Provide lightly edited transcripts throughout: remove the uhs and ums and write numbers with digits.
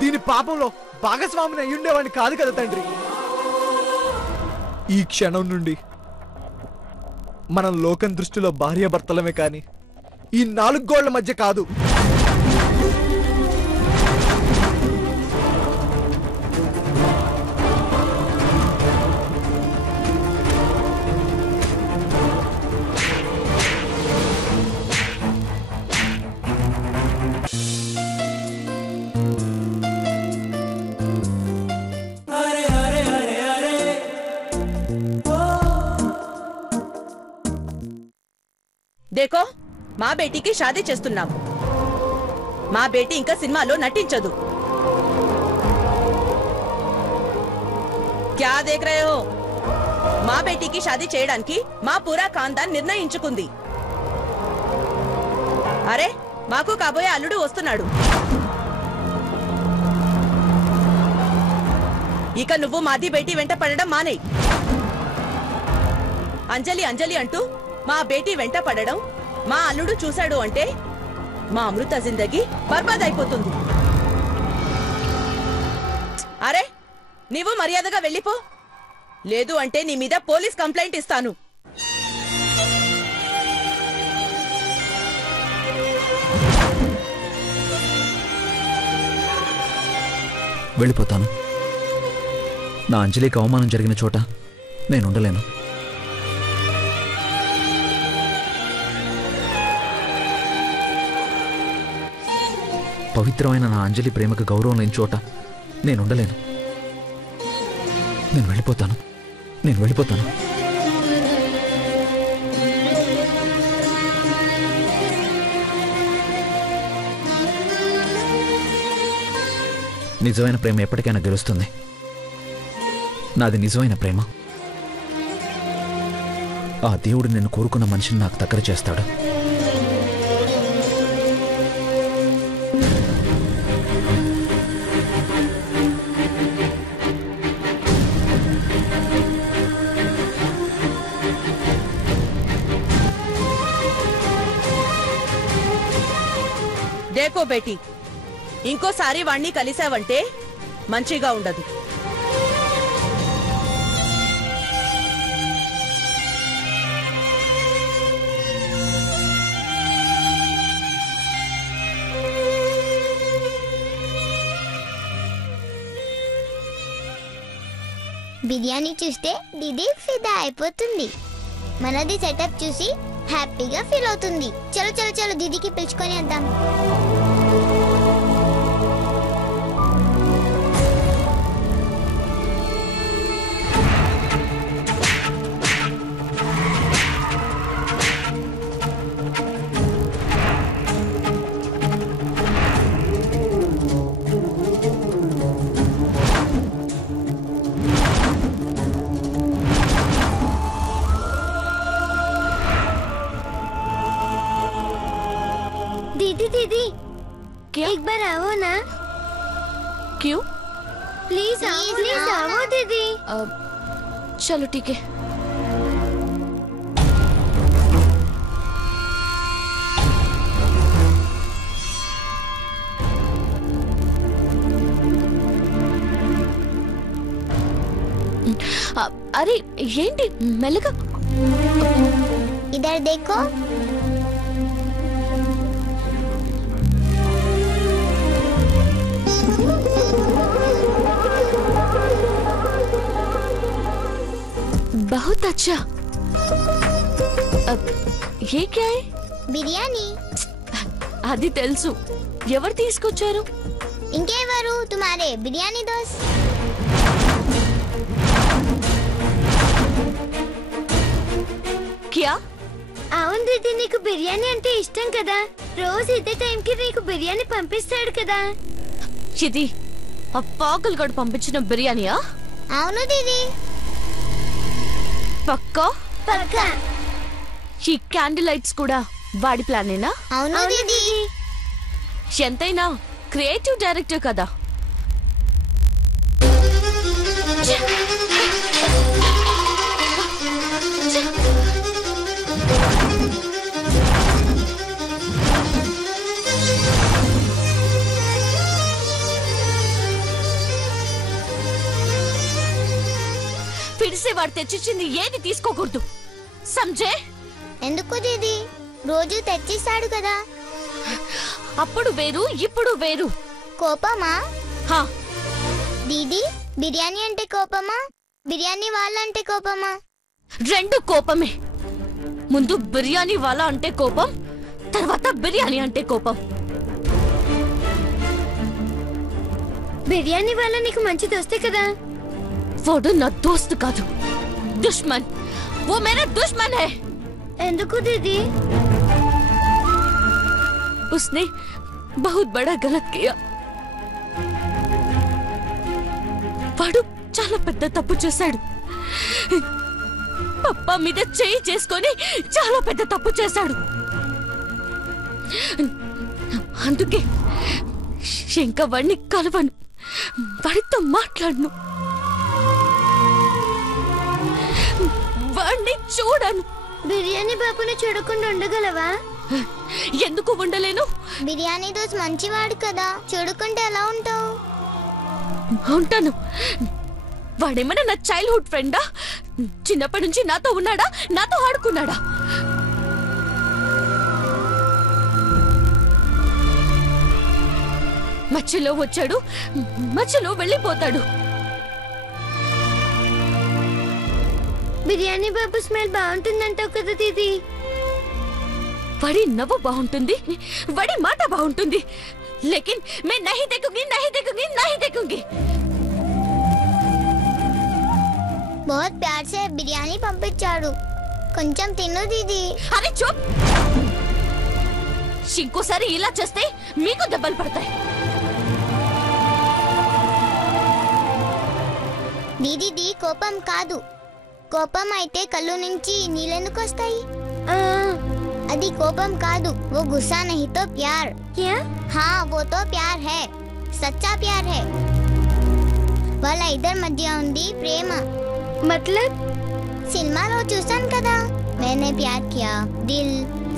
దీని పాపంలో భాగస్వామిని అయ్యుండేవాడిని కాదు కదా తండ్రి. ఈ క్షణం నుండి మనం లోకం దృష్టిలో భార్యాభర్తలమే కానీ ఈ 4 గోళ్ల మధ్య కాదు. देखो మా బేటీకి షాదీ చేస్తున్నాం. మా బేటీ ఇంకా సినిమాలో నటించదు. క్యా దేఖ్ రహే హో? మా బేటీకి షాదీ చేయడానికి మా పూరా ఖాందాన్ నిర్ణయించుకుంది. అరే మాకు కాబోయే అల్లుడు వస్తున్నాడు. ఇక నువ్వు మాది బేటీ వెంట పడడం మానేయ్. అంజలి అంజలి అంటూ మా బేటీ వెంట పడడం మా అల్లుడు చూశాడు అంటే మా అమృత జిందగీ బర్బాద్ అయిపోతుంది. అరే నీవు మర్యాదగా వెళ్ళిపో, లేదు అంటే నీ మీద పోలీస్ కంప్లైంట్ ఇస్తాను. వెళ్ళిపోతాను. నా అంజలికి అవమానం జరిగిన చోట నేనుండలేను. పవిత్రమైన నా అంజలి ప్రేమకు గౌరవం లేని చోట నేనుండలేను. నేను వెళ్ళిపోతాను. నిజమైన ప్రేమ ఎప్పటికైనా గెలుస్తుంది. నాది నిజమైన ప్రేమ. ఆ దేవుడు నేను కోరుకున్న మనిషిని నాకు దగ్గర చేస్తాడు. దేకో బేటీ, ఇంకోసారి వాణ్ణి కలిసావంటే మంచిగా ఉండదు. బిర్యానీ చూస్తే దీది ఫిదా అయిపోతుంది. మనది సెటప్ చూసి హ్యాపీగా ఫీల్ అవుతుంది. చలో చలో చలో దీదికి పిలుచుకొని వద్దాం. दीदी क्या एक बार आओ ना। क्यों? प्लीज आओ दीदी। चलो ठीक है। अरे ఏంటి మెల్లగా इधर देखो। बहुत अच्छा। ये क्या है? బిర్యానీ. అది తెలుసు. ఎవరు తీసుకొచ్చారు? ఇంకెవరు? తుమారే బిర్యానీ దోస్త్. क्या? అవును దీది, నీకు బిర్యానీ అంటే ఇష్టం కదా. రోజు ఇదే టైంకి నీకు బిర్యానీ పంపిస్తాడు కదా. ఇది ఆ పాగల్గాడు పంపించిన బిర్యానీయా? అవును దీది. పక్కా? పక్కా. ఈ క్యాండిల్ లైట్స్ కూడా వాడి ప్లానేనా? అవును దీది. ఎంతైనా క్రియేటివ్ డైరెక్టర్ కదా. పిలిసి వాడు తెచ్చిచ్చింది ఏది తీసుకోకూడదు సంజే. ఎందుకు దీది? రోజు తెచ్చిస్తాడు కదా. అప్పుడు వేరు ఇప్పుడు వేరు. కోపమా? హా, దీది, బిర్యానీ అంటే కోపమా, బిర్యానీ వాళ్ళంటే కోపమా? రెండు కోపమే. ముందు బిర్యానీ వాళ్ళ అంటే కోపం, తర్వాత బిర్యానీ అంటే కోపం. బిర్యానీ వాళ్ళ నీకు మంచిది వస్తే కదా. వాడు నా దోస్త్ కాదు, దుష్మన్. वो मेरा दुश्मन है. ఎందుకు దీది? उसने बहुत बड़ा गलत किया. వాడు చాలా పెద్ద తప్పు చేశాడు. పప్పా మీద చేయి చేసుకొని చాలా పెద్ద తప్పు చేశాడు. అందుకే ఇంకా వాడిని కలవను, వాడితో మాట్లాడను, వాడిని చూడను. బిర్యానీ బాబుని చూడకుండా ఉండగలవా? ఎందుకు ఉండలేను? బిర్యానీ దోస్ మంచివాడు కదా, చూడకుంటే ఎలా ఉంటావు? ఉంటాను. వాడేమన్నా నా చైల్డ్హుడ్ ఫ్రెండా? చిన్నప్పటి నుంచి నాతో ఉన్నాడా, నాతో ఆడుకున్నాడా? మధ్యలో వచ్చాడు, మధ్యలో వెళ్ళిపోతాడు. బిర్యానీ బాబు స్మెల్ బాగుంటుందంటావు కదా దీది. వాడి నవ్వు బాగుంటుంది, వాడి మాట బాగుంటుంది. లేకిన్ మే నహీ దేఖూంగి, నహీ దేఖూంగి, నహీ దేఖూంగి. बहुत प्यार से बिरयानी పంపించాడు, కొంచెం తిను దీది. అరే చూప్. ఇంకోసారి ఇలా చేస్తే మీకు దెబ్బలు పడతాయి. దీది కోపం కాదు. కోపం అయితే కళ్ళు నుంచి నీళ్ళెందుకు వస్తాయి? అది కోపం కాదు, वो गुस्सा नहीं तो प्यार. क्या? हाँ वो तो प्यार है, सच्चा प्यार है. వాళ్ళ ఇద్దరి మధ్య ఉంది ప్రేమ. మతలబ్ సినిమాలో చూసాం కదా, मैंने प्यार किया, दिल,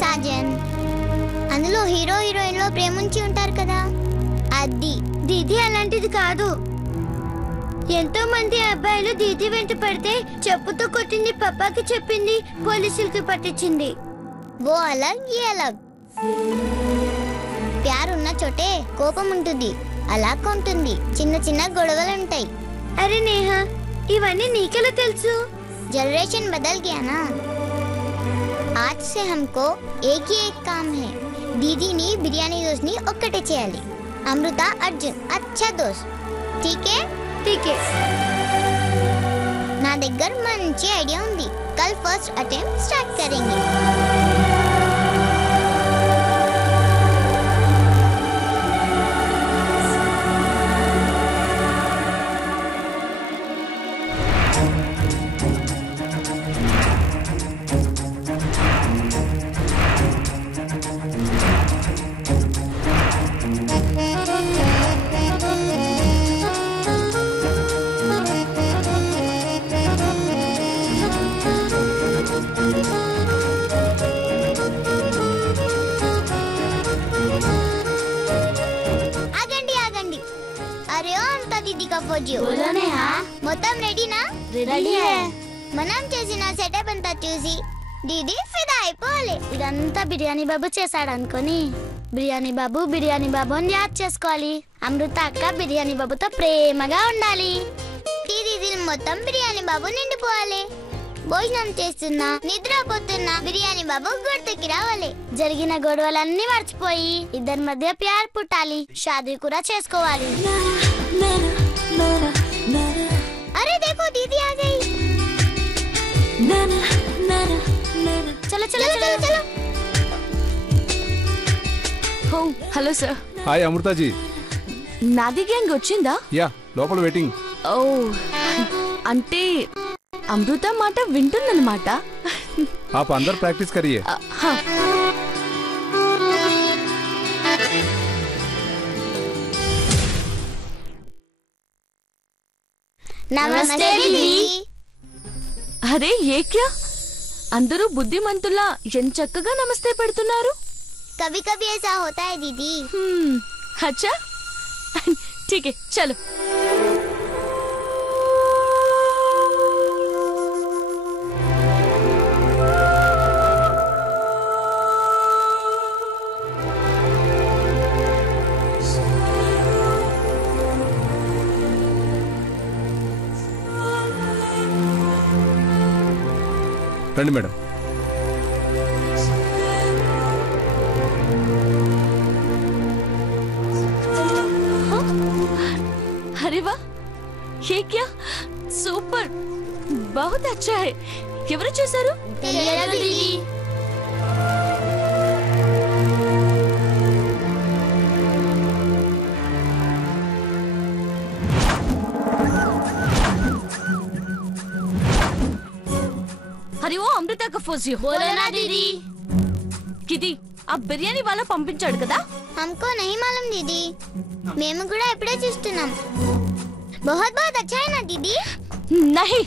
साजन. అందులో హీరో హీరోయిన్ లో ప్రేమ ఉంచి ఉంటారు కదా, అది. దీది అలాంటిది కాదు. ఎంతో మంది అబ్బాయిలు దీది వెంట పడితే చెప్పుతో కొట్టింది, పప్పాకి చెప్పింది, పోలీసులకి పట్టించింది. वो अलग ये अलग. ప్యార్ ఉన్న చోటే కోపం ఉంటుంది, అలా ఉంటుంది, చిన్న చిన్న గొడవలు ఉంటాయి. అరే నేహా, ఇవన్నీ నీకెలా తెలుసు? जनरेशन बदल गया ना. आज से हमको एक ही एक काम है. दीदीनी बिरयानी दोस्त नी ఒక్కటే చేయాలి. అమృత, అర్జున్ अच्छा दोस्त. ठीक है? ठीक है. నా దగ్గర మంచి ఐడియా ఉంది. कल फर्स्ट अटेम्प्ट स्टार्ट करेंगे. మొత్తం రెడీనా? రెడీ. మనం చేసిన సెటప్ అంతా చూసి దీది ఫిదా అయిపోవాలి. ఇదంతా బిర్యానీ బాబు చేశాడు అనుకొని బిర్యానీ బాబు అని యాద్ చేసుకోవాలి. అమృత అక్క బిర్యానీ బాబుతో ప్రేమగా ఉండాలి. దీది మొత్తం బిర్యానీ బాబు నిండిపోవాలి. భోజనం చేస్తున్నా, నిద్రపోతున్నా బిర్యానీ బాబు గుర్తుకి రావాలి. జరిగిన గొడవలన్నీ మర్చిపోయి ఇద్దరి మధ్య ప్యార్ పుట్టాలి. షాదీ కూడా చేసుకోవాలి. अरे देखो दीदी आ गई. चलो चलो चलो चलो. ఓ హలో సార్. హాయ్ అమృతాజీ. నాది గ్యాంగ్ వచ్చిందా? యా, లోపల వెయిటింగ్. ఓ అంటే అమృత మాట వింటుందన్నమాట. आप अंदर प्रैक्टिस करिए. हाँ. నమస్తే దీది. అరే ఏ క్యా, అందరూ బుద్ధిమంతులా ఎంత చక్కగా నమస్తే పెడుతున్నారు. कभी कभी ऐसा होता है दीदी. अच्छा ठीक है चलो. రండి మేడం. अरे वाह, ये क्या सुपर, बहुत अच्छा है. ఎవరు చేశారు? తెలియదు దీది. अरे वो अमृता का फौजी हो बोलना दीदी. కిది ఆ బిర్యానీ వాళ్ళ పంపించాడు కదా. हमको नहीं मालूम दीदी. మేము కూడా ఇప్పుడే చూస్తున్నాం. बहुत बहुत अच्छा है ना दीदी. నహి,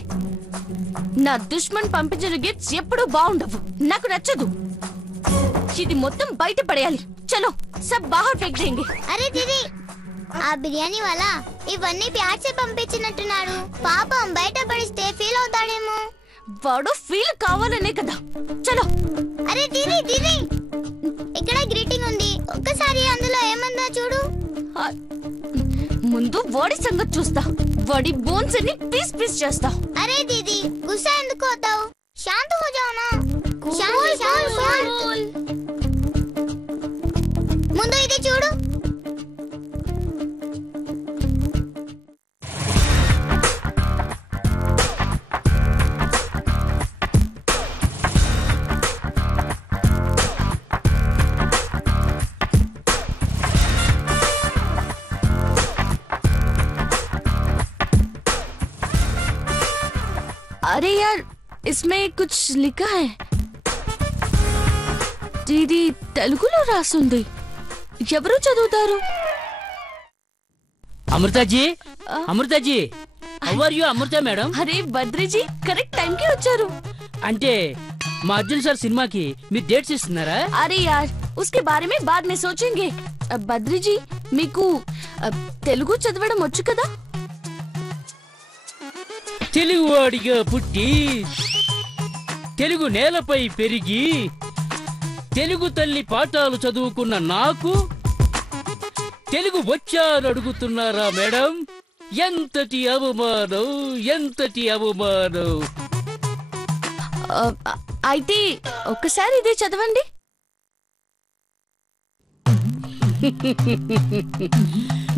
నా దుష్మన్ పంపించిన గిఫ్ట్స్ ఎప్పుడు బాగుండవు, నాకు నచ్చదు. ఇది మొత్తం బయట పడేయాలి. చలో సబ్ బాహర్ ఫేక్ దేంగే. అరే దీది, ఆ బిర్యానీ వాళ్ళ ఇవన్నీ ప్యార్ చే పంపించినట్టున్నాడు. పాపం బయట పడిస్తే ఫీల్ అవుతాడేమో. వాడు ఫీల్ కావాలనే కదా. చలో. అరే దీది దీది, ఇక్కడ గ్రీటింగ్ ఉంది, ఒక్కసారి అందులో ఏమందో చూడు. ముందు వాడి సంగతి చూస్తా. వాడి బోన్స్ అన్ని పీస్ పీస్ చేస్తా. అరే దీది, గుస్సా ఎందుకు అవుతావు? శాంత హో జాओ ना. ముందు ఇది చూడు. अरे यार, इसमें कुछ लिखा है. దీది తెలుగులో రాసుంది. ఎవరు చదువుతారు? Amritaji, Amritaji, how are you Amrita madam? అరే బద్రీజీ, కరెక్ట్ టైం కి వచ్చారు. అంటే మా అర్జున్ సార్ సినిమాకి మీరు డేట్స్ ఇస్తున్నారా? అరే యార్, उसके बारे में बाद में सोचेंगे. బద్రీజీ, మీకు తెలుగు చదవడం వచ్చు కదా? తెలుగువాడిగా పుట్టి తెలుగు నేలపై పెరిగి తెలుగు తల్లి పాఠాలు చదువుకున్న నాకు తెలుగు వచ్చారు అడుగుతున్నారా మేడం? ఎంతటి అవమానం, ఎంతటి అవమానం. అయితే ఒక్కసారి ఇదే చదవండి.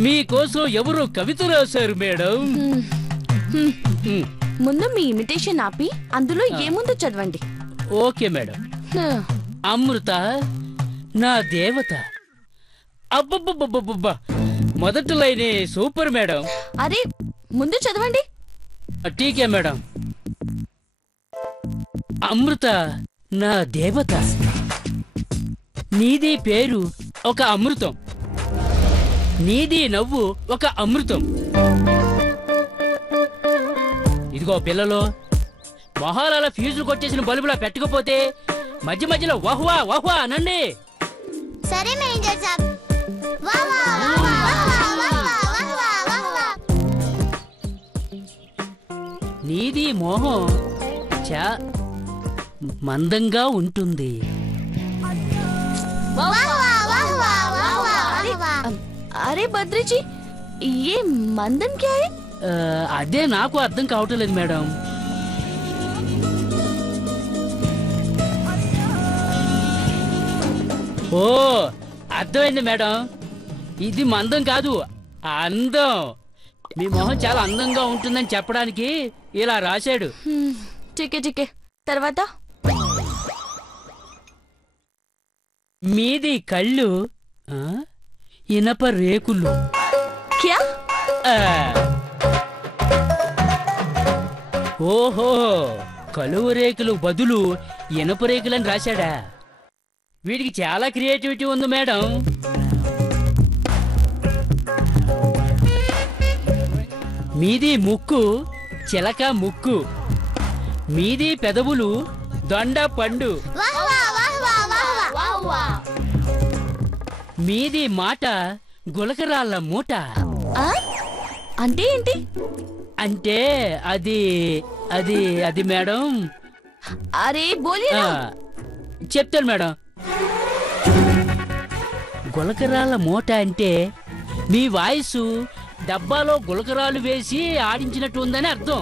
మీకోసం ఎవరో కవిత రాశారు మేడం. ముందు మీ ఇమిటేషన్ ఆపి అందులో ఏముందో చదవండి. Okay madam. అమృత నా దేవత. అబ్బబ్బబ్బబ్బబ్బా, మొదటి లైనే సూపర్ మేడం. అరే ముందు చదవండి. ఠీకే మేడం. అమృత నా దేవత, నీది పేరు ఒక అమృతం, నీది నవ్వు ఒక అమృతం. ఇదిగో పిల్లలు, మొహాల ఫ్యూజులు కొట్టేసిన బల్బులా పెట్టకపోతే మధ్య మధ్యలో వహ్వా వహ్వా అనండి. సరే మేనేజర్ సాబ్. వాహ్ వాహ్ వాహ్ వాహ్ వాహ్ వాహ్ వాహ్. నీది మోహం చా మందంగా ఉంటుంది. అరే బద్రీజీ, ఏ మందం క్యా హై? అదే నాకు అర్థం కావటం లేదు మేడం. ఓ అర్థమైంది మేడం, ఇది మందం కాదు అందం. మీ మొహం చాలా అందంగా ఉంటుందని చెప్పడానికి ఇలా రాశాడు. ఠీకే ఠీకే. తర్వాత మీది కళ్ళు ఇనప రేకులు. క్యా? ఓహో, కలువ రేకులు బదులు ఇనప రేకులని రాశాడా? వీడికి చాలా క్రియేటివిటీ ఉంది మేడం. మీది ముక్కు చిలక ముక్కు, మీది పెదవులు దొండ పండు, మీది మాట గులకరాళ్ళ మూట. అంటే ఏంటి? అంటే అది అది అది మేడం. అరే బోలియా. చెప్తాను మేడం. గులకరాళ్ళ మూట అంటే మీ వాయిస్ డబ్బాలో గులకరాలు వేసి ఆడించినట్టు ఉందని అర్థం.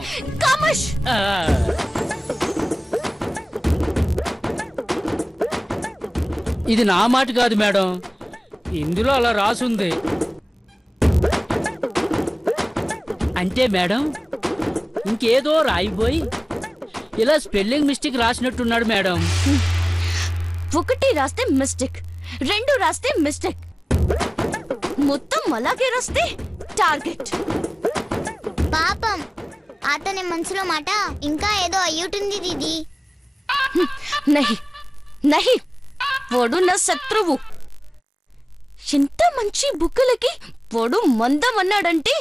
ఇది నా మాట కాదు మేడం, ఇందులో అలా రాసుంది. అంటే మేడం ఇంకేదో రాయిపోయి ఇలా స్పెల్లింగ్ మిస్టేక్ రాసినట్టున్నాడు మేడం. ఒకటి రాస్తే మిస్టేక్, రెండు రాస్తే మిస్టేక్, మొత్తం అలాగే రాస్తే టార్గెట్. పాపం అతని మనసులో మాట ఇంకా ఏదో అయ్యుంటుంది దీది. నహి నహి, వాడు నా శత్రువు. ఎంత మంచి బుక్కులకి వాడు మందం అన్నాడంటే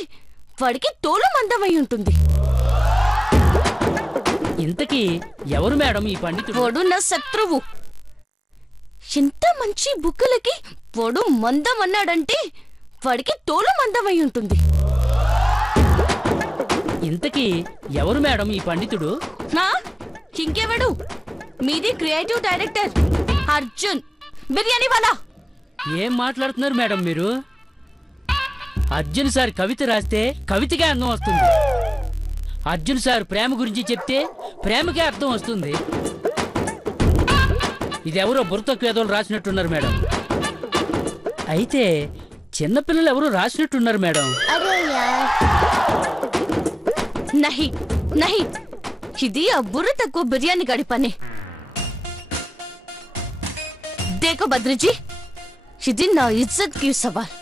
వాడికి తోలు మందమై ఉంటుంది. ఇంతకీ ఎవరు మేడం ఈ పండితుడు? వాడు నా శత్రువు. ఎంత మంచి బుక్కులకి వాడు మందం అన్నాడంటే వాడికి తోలు మందమై ఉంటుంది. ఇంతకీ ఎవరు మేడం ఈ పండితుడు? ఇంకెవడు, మీది క్రియేటివ్ డైరెక్టర్ అర్జున్, బిర్యానీ వాలా. ఏం మాట్లాడుతున్నారు మేడం మీరు? అర్జున్ సార్ కవిత రాస్తే కవితకే అందం వస్తుంది. అర్జున్ సార్ ప్రేమ గురించి చెప్తే ప్రేమకే అర్థం వస్తుంది. ఇదెవరో బుర్రతక్కువ ఏదో రాసినట్టున్నారు మేడం. అయితే చిన్నపిల్లలు ఎవరో రాసినట్టున్నారు మేడం. నహి నహి, ఇది ఆ బుర్ర తక్కువ బిర్యానీ గడి పని. దేకో బద్రిజీ, ఇది నా ఇజ్జత్ కి సవాల్.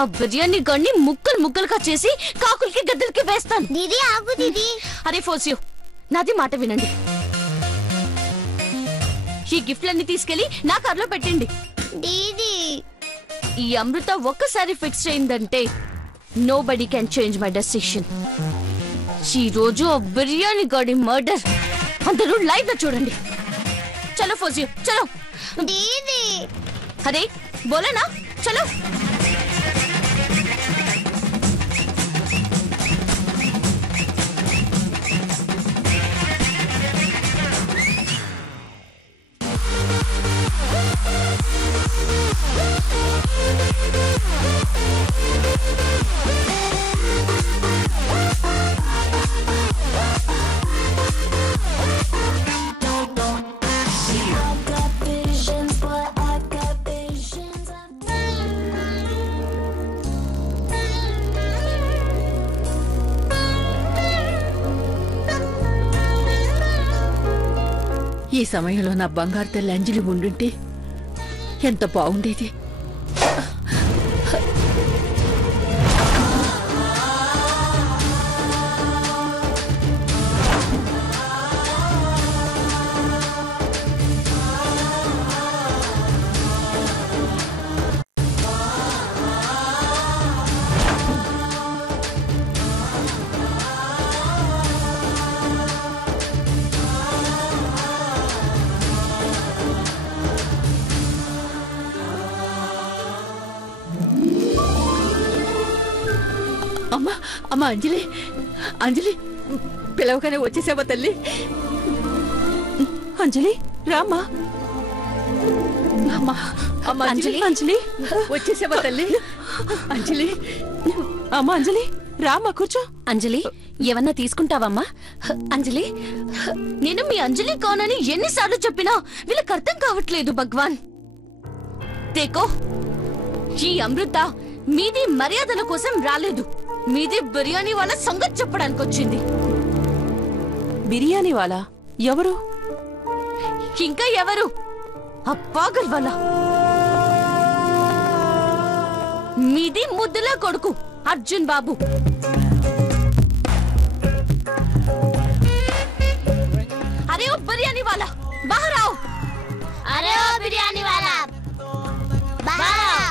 ఆ బిర్యానీ గడిని ముక్కలు ముక్కలుగా చేసి కాకులకి గద్దలకి వేస్తాను. దీది ఆగు దీది. అరే ఫోసియో, నాది మాట వినండి. ఈ గిఫ్ట్లన్నీ తీసుకెళ్లి నా కార్లో పెట్టండి. దీది ఈ అమృత ఒక్కసారి ఫిక్స్ అయిందంటే nobody can change my decision. ఈ రోజు ఆ బిర్యానీ గాడి మర్డర్ అందరూ లైవ్ గా చూడండి. చలో ఫోజియో చలో. దీది అరే బోలేనా, చలో. ఈ సమయంలో నా బంగారు తల్లి అంజలి ఉండుంటే ఎంత బాగుండేది. అమ్మా అమ్మా అంజలి, అంజలి పిలవగానే వచ్చేసావా తల్లి? అంజలి రామ్మా. అమ్మా అమ్మా అంజలి, అంజలి వచ్చేసావా తల్లి? అంజలి అమ్మా, అంజలి రామ్మా కూర్చో. అంజలి ఏమన్నా తీసుకుంటావమ్మా? అంజలి, నేను మీ అంజలి కానని ఎన్నిసార్లు చెప్పినా వీళ్ళకి అర్థం కావట్లేదు భగవాన్. దేకో, ఈ అమృత మీది మర్యాదల కోసం రాలేదు, మీది బిర్యానీ వాళ్ళ సంగతి చెప్పడానికి వచ్చింది. బిర్యానీ వాళ్ళ ఎవరు? ఇంకా ఎవరు? ఆ పాగల్ వాళ్ళ. మీది ముద్దుల కొడుకు అర్జున్ బాబు. అరే ఓ బిర్యానీ వాళ్ళ బాహర్ आओ. అరే ఓ బిర్యానీ వాలా బాహర్ आओ.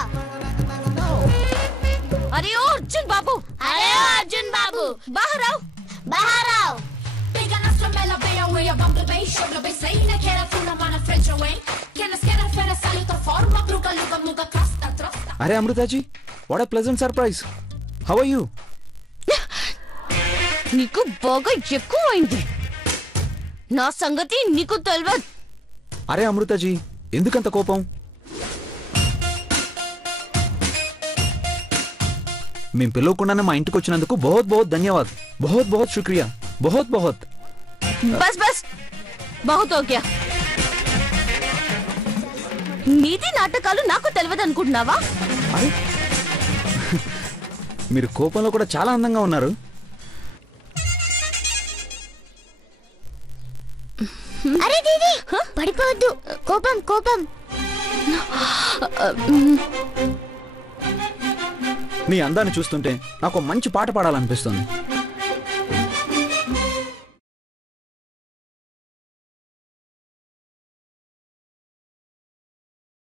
अरे ओ अर्जुन बाबू, अरे ओ अर्जुन बाबू बाहर आओ, बाहर आओ. అరే Amritaji, what a pleasant surprise. How are you? నీకు బాగా ఎక్కువైంది. నా సంగతి నీకు తెలియదు. అరే అమృతాజీ, ఎందుకంత కోపం? మేము పిలవకుండానే మా ఇంటికి వచ్చినందుకు బహుత్ బహుత్ ధన్యవాద్. బహుత్ బహుత్ శుక్రియా. బహుత్ బహుత్. बस बस बहुत हो गया. నీతి నాటకాలు నాకు తెలియదు అనుకుంటున్నావా? అరే మీరు కోపంలో కూడా చాలా అందంగా ఉన్నారు. అరే దీది పడిపోవద్దు. కోపం కోపం. నీ అందాన్ని చూస్తుంటే నాకు మంచి పాట పాడాలనిపిస్తుంది.